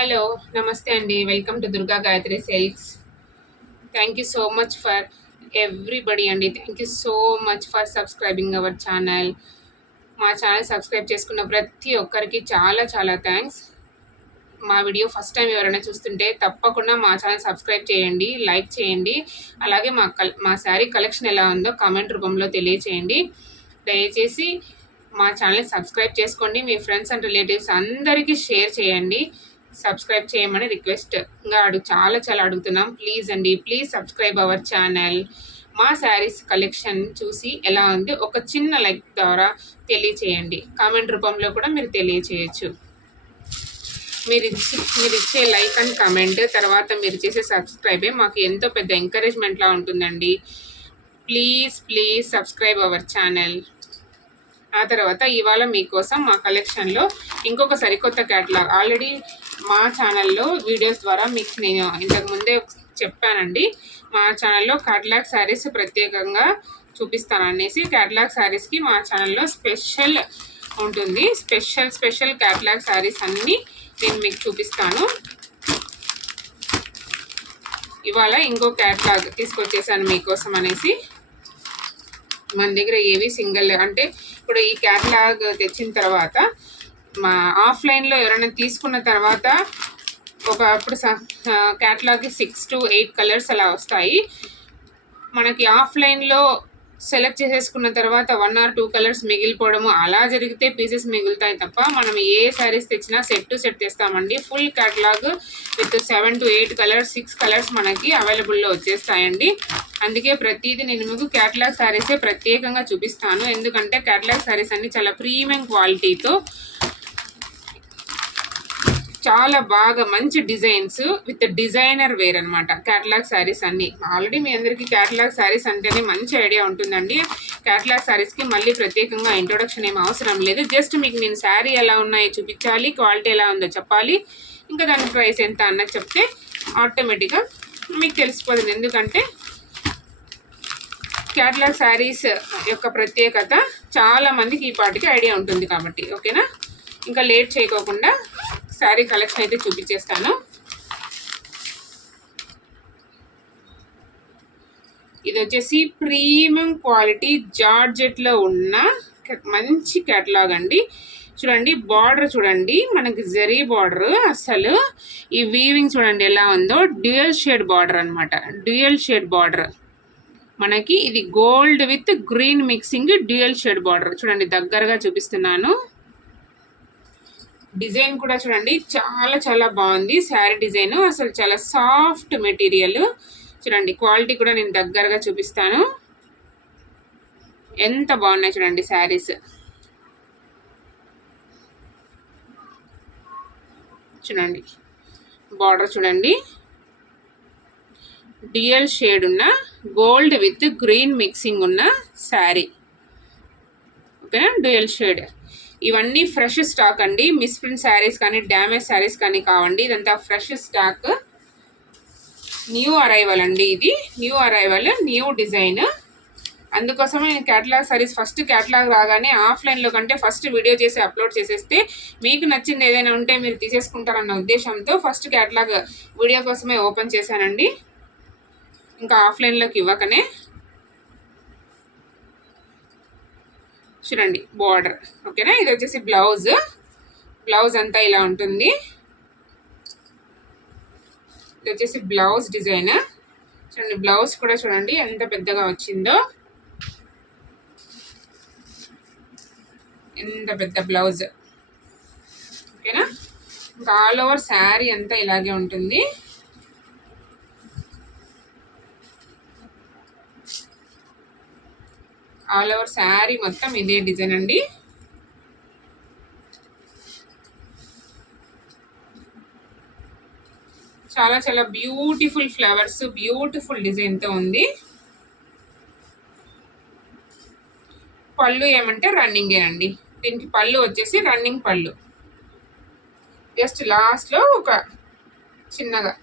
Hello. నమస్తే అండి. Welcome to Durga Gayatri silks. Thank you so much for everybody అండి. Thank you so much for subscribing our channel. మా channel subscribe చేసుకున్న ప్రతి ఒక్కరికి చాలా చాలా థ్యాంక్స్. మా వీడియో ఫస్ట్ టైం ఎవరైనా చూస్తుంటే తప్పకుండా మా ఛానల్ సబ్స్క్రైబ్ చేయండి, లైక్ చేయండి. అలాగే మా శారీ కలెక్షన్ ఎలా ఉందో కామెంట్ రూపంలో తెలియచేయండి. దయచేసి మా ఛానల్ని సబ్స్క్రైబ్ చేసుకోండి. మీ ఫ్రెండ్స్ అండ్ రిలేటివ్స్ అందరికీ షేర్ చేయండి. సబ్స్క్రైబ్ చేయమని రిక్వెస్ట్గా చాలా చాలా అడుగుతున్నాం. ప్లీజ్ అండి, ప్లీజ్ సబ్స్క్రైబ్ అవర్ ఛానల్. మా శారీస్ కలెక్షన్ చూసి ఎలా ఉంది ఒక చిన్న లైక్ ద్వారా తెలియచేయండి. కామెంట్ రూపంలో కూడా మీరు తెలియచేయచ్చు. మీరు ఇచ్చే లైక్ అండ్ కామెంట్ తర్వాత మీరు చేసే సబ్స్క్రైబే మాకు ఎంతో పెద్ద ఎంకరేజ్మెంట్లా ఉంటుందండి. Please please subscribe our channel. ఆ తర్వాత ఇవాళ మీకోసం మా కలెక్షన్లో ఇంకొక సరికొత్త క్యాటలాగ్ ఆల్రెడీ మా ఛానల్లో వీడియోస్ ద్వారా మీకు నేను ఇంతకుముందే చెప్పానండి. మా ఛానల్లో క్యాటలాగ్ శారీస్ ప్రత్యేకంగా చూపిస్తాననేసి. క్యాటలాగ్ శారీస్కి మా ఛానల్లో స్పెషల్ ఉంటుంది. స్పెషల్ క్యాటలాగ్ శారీస్ అన్నీ నేను మీకు చూపిస్తాను. ఇవాళ ఇంకో క్యాటలాగ్ తీసుకొచ్చేసాను మీకోసం అనేసి. మన దగ్గర ఏవి సింగిల్ అంటే ఇప్పుడు ఈ క్యాటలాగ్ తెచ్చిన తర్వాత మా ఆఫ్లైన్లో ఎవరైనా తీసుకున్న తర్వాత ఇప్పుడు క్యాటలాగ్కి 6 to 8 కలర్స్ అలా వస్తాయి. మనకి ఆఫ్లైన్లో సెలెక్ట్ చేసేసుకున్న తర్వాత 1 or 2 కలర్స్ మిగిలిపోవడము అలా జరిగితే పీసెస్ మిగులుతాయి తప్ప మనం ఏ శారీస్ తెచ్చినా సెట్ టు సెట్ తెస్తామండి. Full catalogue with 7 to 8 colours 6 colours మనకి అవైలబుల్లో వచ్చేస్తాయండి. అందుకే ప్రతిదీ నేను మీకు క్యాటలాగ్ శారీసే ప్రత్యేకంగా చూపిస్తాను. ఎందుకంటే క్యాటలాగ్ శారీస్ అన్ని చాలా ప్రీమియం క్వాలిటీతో చాలా బాగా మంచి డిజైన్స్ విత్ డిజైనర్ వేర్ అనమాట క్యాటలాగ్ శారీస్ అన్నీ. ఆల్రెడీ మీ అందరికీ క్యాటలాగ్ శారీస్ అంటేనే మంచి ఐడియా ఉంటుందండి. క్యాటలాగ్ శారీస్కి మళ్ళీ ప్రత్యేకంగా ఇంట్రొడక్షన్ ఏం అవసరం లేదు. జస్ట్ మీకు నేను శారీ ఎలా ఉన్నాయో చూపించాలి, క్వాలిటీ ఎలా ఉందో చెప్పాలి, ఇంకా దాని ప్రైస్ ఎంత అన్నది చెప్తే ఆటోమేటిక్గా మీకు తెలిసిపోతుంది. ఎందుకంటే క్యాటలాగ్ శారీస్ యొక్క ప్రత్యేకత చాలా మందికి ఈ పాటికి ఐడియా ఉంటుంది కాబట్టి. ఓకేనా, ఇంకా లేట్ చేయకోకుండా శారీ కలెక్షన్ అయితే చూపించేస్తాను. ఇది వచ్చేసి ప్రీమియం క్వాలిటీ జార్జెట్లో ఉన్న మంచి క్యాటలాగ్ అండి. చూడండి బార్డర్ చూడండి, మనకి జరీ బార్డర్. అసలు ఈ వీవింగ్ చూడండి ఎలా ఉందో. డ్యూయల్ షేడ్ బార్డర్ అనమాట. డ్యూయల్ షేడ్ బార్డర్ మనకి ఇది gold with green mixing dual shade border. చూడండి దగ్గరగా చూపిస్తున్నాను. డిజైన్ కూడా చూడండి చాలా చాలా బాగుంది. శారీ డిజైన్ అసలు చాలా సాఫ్ట్ మెటీరియల్. చూడండి క్వాలిటీ కూడా నేను దగ్గరగా చూపిస్తాను. ఎంత బాగున్నాయి చూడండి శారీస్. చూడండి బార్డర్ చూడండి, డ్యూయల్ షేడ్ ఉన్న గోల్డ్ విత్ గ్రీన్ మిక్సింగ్ ఉన్న శారీ. ఓకేనా, డ్యూయల్ షేడ్. ఇవన్నీ ఫ్రెష్ స్టాక్ అండి. మిస్ప్రింట్ శారీస్ కానీ డ్యామేజ్ శారీస్ కానీ కావండి. ఇదంతా ఫ్రెష్ స్టాక్, న్యూ అరైవల్ అండి. ఇది న్యూ అరైవల్, న్యూ డిజైన్. అందుకోసమే నేను క్యాటలాగ్ శారీస్ ఫస్ట్ క్యాటలాగ్ రాగానే ఆఫ్లైన్లో కంటే ఫస్ట్ వీడియో చేసి అప్లోడ్ చేసేస్తే మీకు నచ్చింది ఏదైనా ఉంటే మీరు తీసేసుకుంటారన్న ఉద్దేశంతో ఫస్ట్ క్యాటలాగ్ వీడియో కోసమే ఓపెన్ చేశానండి, ఇంకా ఆఫ్లైన్లోకి ఇవ్వకనే. చూడండి బార్డర్. ఓకేనా, ఇది వచ్చేసి బ్లౌజ్ అంతా ఇలా ఉంటుంది. ఇది వచ్చేసి బ్లౌజ్ డిజైన్. చూడండి బ్లౌజ్ కూడా చూడండి ఎంత పెద్దగా వచ్చిందో, ఎంత పెద్ద బ్లౌజ్. ఓకేనా, ఇంకా ఆల్ ఓవర్ శారీ అంతా ఇలాగే ఉంటుంది. ఆల్ ఓవర్ శారీ మొత్తం ఇదే డిజైన్ అండి. చాలా చాలా బ్యూటిఫుల్ ఫ్లవర్స్, బ్యూటిఫుల్ డిజైన్తో ఉంది. పళ్ళు ఏమంటే రన్నింగేనండి. దీనికి పళ్ళు వచ్చేసి రన్నింగ్ పళ్ళు. జస్ట్ లాస్ట్లో ఒక చిన్నగా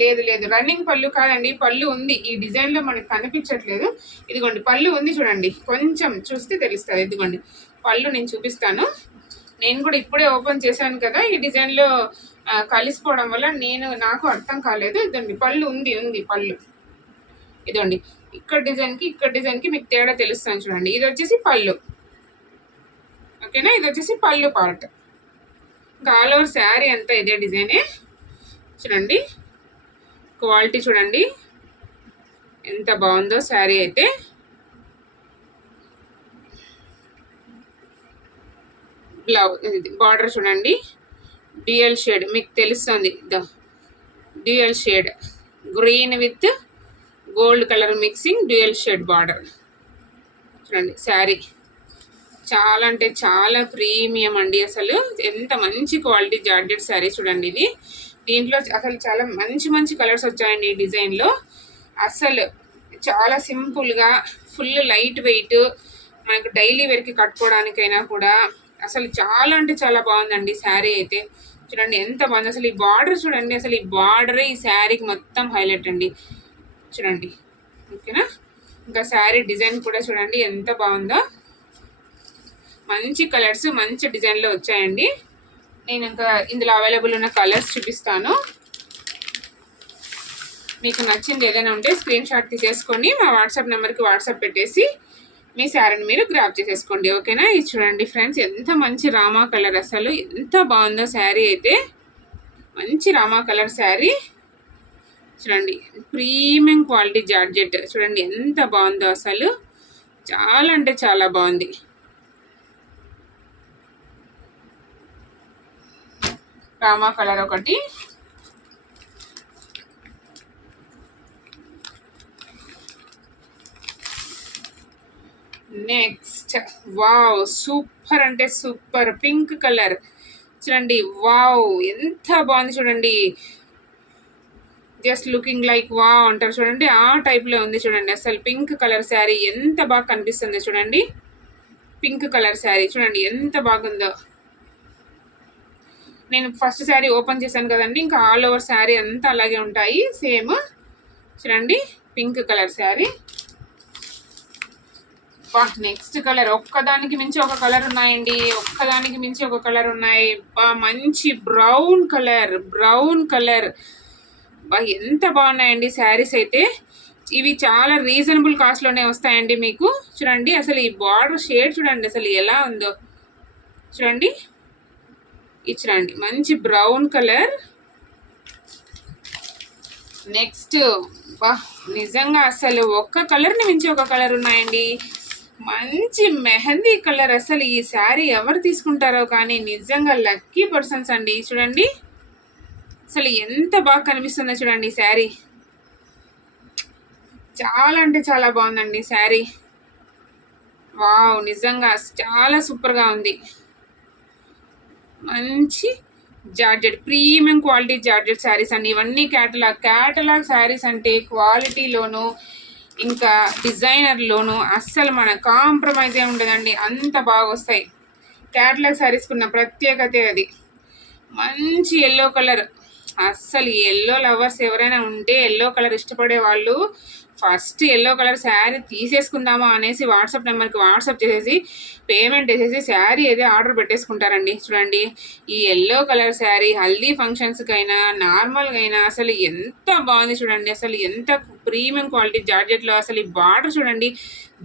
లేదు రన్నింగ్ పళ్ళు కాదండి, పళ్ళు ఉంది. ఈ డిజైన్లో మనకి కనిపించట్లేదు. ఇదిగోండి పళ్ళు ఉంది చూడండి, కొంచెం చూస్తే తెలుస్తుంది. ఇదిగోండి పళ్ళు నేను చూపిస్తాను. నేను కూడా ఇప్పుడే ఓపెన్ చేశాను కదా, ఈ డిజైన్లో కలిసిపోవడం వల్ల నాకు అర్థం కాలేదు. ఇదండి పళ్ళు ఉంది పళ్ళు. ఇదండి ఇక్కడ డిజైన్కి మీకు తేడా తెలుస్తుంది చూడండి. ఇది వచ్చేసి పళ్ళు, ఓకేనా. ఇది వచ్చేసి పళ్ళు పార్ట్. ఇంకా ఆల్ ఓవర్ శారీ అంతా ఇదే డిజైనే. చూడండి క్వాలిటీ చూడండి ఎంత బాగుందో శారీ అయితే. బార్డర్ చూడండి డ్యూయల్ షేడ్, మీకు తెలుస్తుంది dual shade green with gold colour mixing dual shade border. చూడండి శారీ చాలా అంటే చాలా ప్రీమియం అండి. అసలు ఎంత మంచి క్వాలిటీ జార్జెట్ శారీ చూడండి ఇది. దీంట్లో అసలు చాలా మంచి మంచి కలర్స్ వచ్చాయండి ఈ డిజైన్లో. అసలు చాలా సింపుల్గా ఫుల్ లైట్ వెయిట్, మనకు డైలీ వేర్కి కట్టుకోవడానికైనా కూడా అసలు చాలా అంటే చాలా బాగుందండి శారీ అయితే. చూడండి ఎంత బాగుంది అసలు. ఈ బార్డర్ చూడండి, అసలు ఈ బార్డరే ఈ శారీకి మొత్తం హైలైట్ అండి. చూడండి ఓకేనా. ఇంకా శారీ డిజైన్ కూడా చూడండి ఎంత బాగుందో. మంచి కలర్స్ మంచి డిజైన్లో వచ్చాయండి. నేను ఇంకా ఇందులో అవైలబుల్ ఉన్న కలర్స్ చూపిస్తాను. మీకు నచ్చింది ఏదైనా ఉంటే స్క్రీన్ షాట్ తీసేసుకొని మా వాట్సాప్ నెంబర్కి వాట్సాప్ పెట్టేసి మీ శారీని మీరు గ్రాప్ చేసేసుకోండి, ఓకేనా. ఇది చూడండి ఫ్రెండ్స్ ఎంత మంచి రామా కలర్, అసలు ఎంత బాగుందో శారీ అయితే. మంచి రామా కలర్ శారీ చూడండి, ప్రీమియం క్వాలిటీ జార్జెట్ చూడండి ఎంత బాగుందో అసలు. చాలా అంటే చాలా బాగుంది. రామా కలర్ ఒకటి, నెక్స్ట్ వావ్ సూపర్ అంటే సూపర్ పింక్ కలర్ చూడండి. వావ్ ఎంత బాగుంది చూడండి. జస్ట్ లుకింగ్ లైక్ వావ్ అంటారు చూడండి, ఆ టైప్లో ఉంది చూడండి. అసలు పింక్ కలర్ శారీ ఎంత బాగా కనిపిస్తుందో చూడండి. పింక్ కలర్ శారీ చూడండి ఎంత బాగుందో. నేను ఫస్ట్ శారీ ఓపెన్ చేశాను కదండి, ఇంకా ఆల్ ఓవర్ శారీ అంతా అలాగే ఉంటాయి సేమ్. చూడండి pink colour sari. Next colour ఒక్కదానికి మించి ఒక కలర్ ఉన్నాయండి, ఒక్కదానికి మించి ఒక కలర్ ఉన్నాయి. మంచి బ్రౌన్ కలర్ ఎంత బాగున్నాయండి శారీస్ అయితే. ఇవి చాలా రీజనబుల్ కాస్ట్లోనే వస్తాయండి మీకు. చూడండి అసలు ఈ బార్డర్ షేడ్ చూడండి అసలు ఎలా ఉందో చూడండి. ఇది చూడండి మంచి బ్రౌన్ కలర్. నెక్స్ట్ నిజంగా అసలు ఒక్క కలర్ని మించి ఒక కలర్ ఉన్నాయండి. మంచి మెహందీ కలర్. అసలు ఈ శారీ ఎవరు తీసుకుంటారో కానీ నిజంగా లక్కీ పర్సన్స్ అండి. చూడండి అసలు ఎంత బాగా కనిపిస్తుందో చూడండి ఈ శారీ. చాలా అంటే చాలా బాగుందండి శారీ. వావ్ నిజంగా చాలా సూపర్గా ఉంది. మంచి georgette premium quality georgette saris అండి ఇవన్నీ. క్యాటలాగ్ శారీస్ అంటే క్వాలిటీలోను ఇంకా డిజైనర్లోను అస్సలు మన కాంప్రమైజ్ ఏ ఉండదండి, అంత బాగా వస్తాయి. క్యాటలాగ్ శారీస్కి ఉన్న ప్రత్యేకత అది. మంచి ఎల్లో కలర్, అస్సలు ఎల్లో లవర్స్ ఎవరైనా ఉంటే ఎల్లో కలర్ ఇష్టపడే వాళ్ళు ఫస్ట్ ఎల్లో కలర్ శారీ తీసేసుకుందామా అనేసి వాట్సాప్ నెంబర్కి వాట్సాప్ చేసేసి పేమెంట్ వేసేసి శారీ ఏదో ఆర్డర్ పెట్టేసుకుంటారండి. చూడండి ఈ ఎల్లో కలర్ శారీ హల్దీ ఫంక్షన్స్కైనా నార్మల్గా అయినా అసలు ఎంత బాగుంది చూడండి. అసలు ఎంత ప్రీమియం క్వాలిటీ జార్జెట్లో అసలు ఈ బార్డర్ చూడండి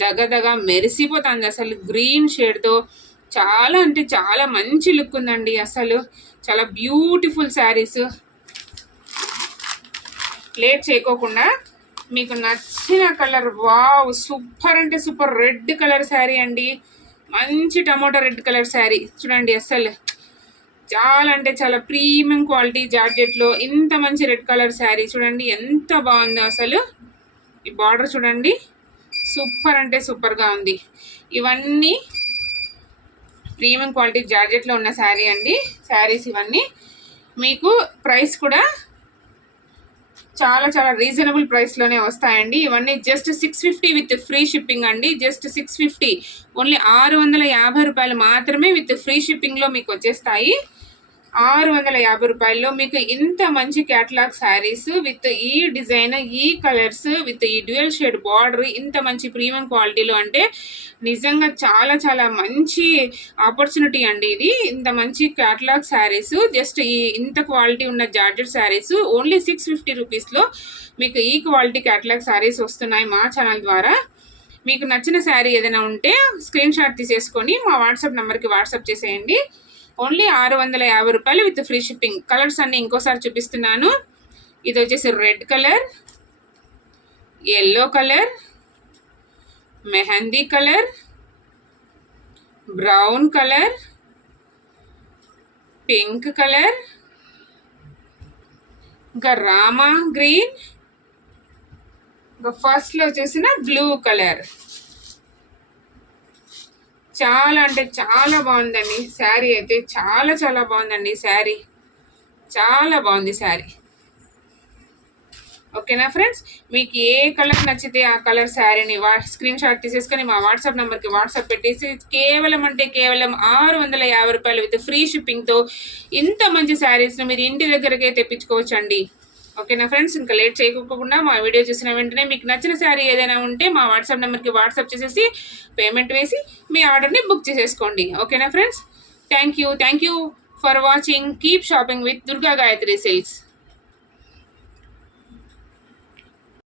దగ్గ మెరిసిపోతుంది అసలు గ్రీన్ షేడ్తో. చాలా అంటే చాలా మంచి లుక్ ఉందండి అసలు. చాలా బ్యూటిఫుల్ శారీస్. లేట్ చేయకోకుండా మీకు నచ్చిన కలర్, వావ్ సూపర్ అంటే సూపర్ రెడ్ కలర్ శారీ అండి. మంచి టమోటా రెడ్ కలర్ శారీ చూడండి. అసలు చాలా అంటే చాలా ప్రీమియం క్వాలిటీ జార్జెట్లో ఇంత మంచి రెడ్ కలర్ శారీ చూడండి ఎంత బాగుందో అసలు. ఈ బార్డర్ చూడండి సూపర్ అంటే సూపర్గా ఉంది. ఇవన్నీ ప్రీమియం క్వాలిటీ జార్జెట్లో ఉన్న శారీ అండి. శారీస్ ఇవన్నీ మీకు ప్రైస్ కూడా చాలా చాలా రీజనబుల్ ప్రైస్లోనే వస్తాయండి. ఇవన్నీ జస్ట్ 650 విత్ ఫ్రీ షిప్పింగ్ అండి. జస్ట్ 650 ఓన్లీ 650 రూపాయలు మాత్రమే విత్ ఫ్రీ షిప్పింగ్లో మీకు వచ్చేస్తాయి. రూ. 650 మీకు ఇంత మంచి క్యాటలాగ్ శారీస్ విత్ ఈ డిజైన్, ఈ కలర్స్, విత్ ఈ డ్యూయల్ షేడ్ బార్డర్, ఇంత మంచి ప్రీమియం క్వాలిటీలో అంటే నిజంగా చాలా చాలా మంచి ఆపర్చునిటీ అండి ఇది. ఇంత మంచి క్యాటలాగ్ శారీస్, జస్ట్ ఈ ఇంత క్వాలిటీ ఉన్న జార్జెట్ శారీస్ ఓన్లీ 650 రూపీస్లో మీకు ఈ క్వాలిటీ క్యాటలాగ్ శారీస్ వస్తున్నాయి మా ఛానల్ ద్వారా. మీకు నచ్చిన శారీ ఏదైనా ఉంటే స్క్రీన్ షాట్ తీసేసుకొని మా వాట్సాప్ నెంబర్కి వాట్సాప్ చేసేయండి. ఓన్లీ రూ. 650 విత్ ఫ్రీ షిప్పింగ్. కలర్స్ అన్నీ ఇంకోసారి చూపిస్తున్నాను. ఇది వచ్చేసి red colour, yellow colour, mehndi colour, brown colour, pink colour, ఇంకా రామా గ్రీన్, ఇంకా ఫస్ట్లో వచ్చేసిన బ్లూ కలర్. చాలా అంటే చాలా బాగుందండి శారీ అయితే, చాలా చాలా బాగుందండి శారీ, చాలా బాగుంది శారీ. ఓకేనా ఫ్రెండ్స్, మీకు ఏ కలర్ నచ్చితే ఆ కలర్ శారీని స్క్రీన్ షాట్ తీసేసుకొని మా వాట్సాప్ నెంబర్కి వాట్సాప్ పెట్టేసి కేవలం అంటే కేవలం రూ. 650 విత్ ఫ్రీ షిప్పింగ్తో ఇంత మంచి శారీస్ని మీరు ఇంటి దగ్గరకే తెప్పించుకోవచ్చు అండి. ఓకేనా ఫ్రెండ్స్, ఇంకా లేట్ చేయకుండా మా వీడియో చూసిన వెంటనే మీకు నచ్చిన శారీ ఏదైనా ఉంటే మా వాట్సాప్ నెంబర్కి వాట్సాప్ చేసేసి పేమెంట్ వేసి మీ ఆర్డర్ని బుక్ చేసేసుకోండి. ఓకేనా friends, thank you for watching. Keep shopping with Durga Gayatri silks.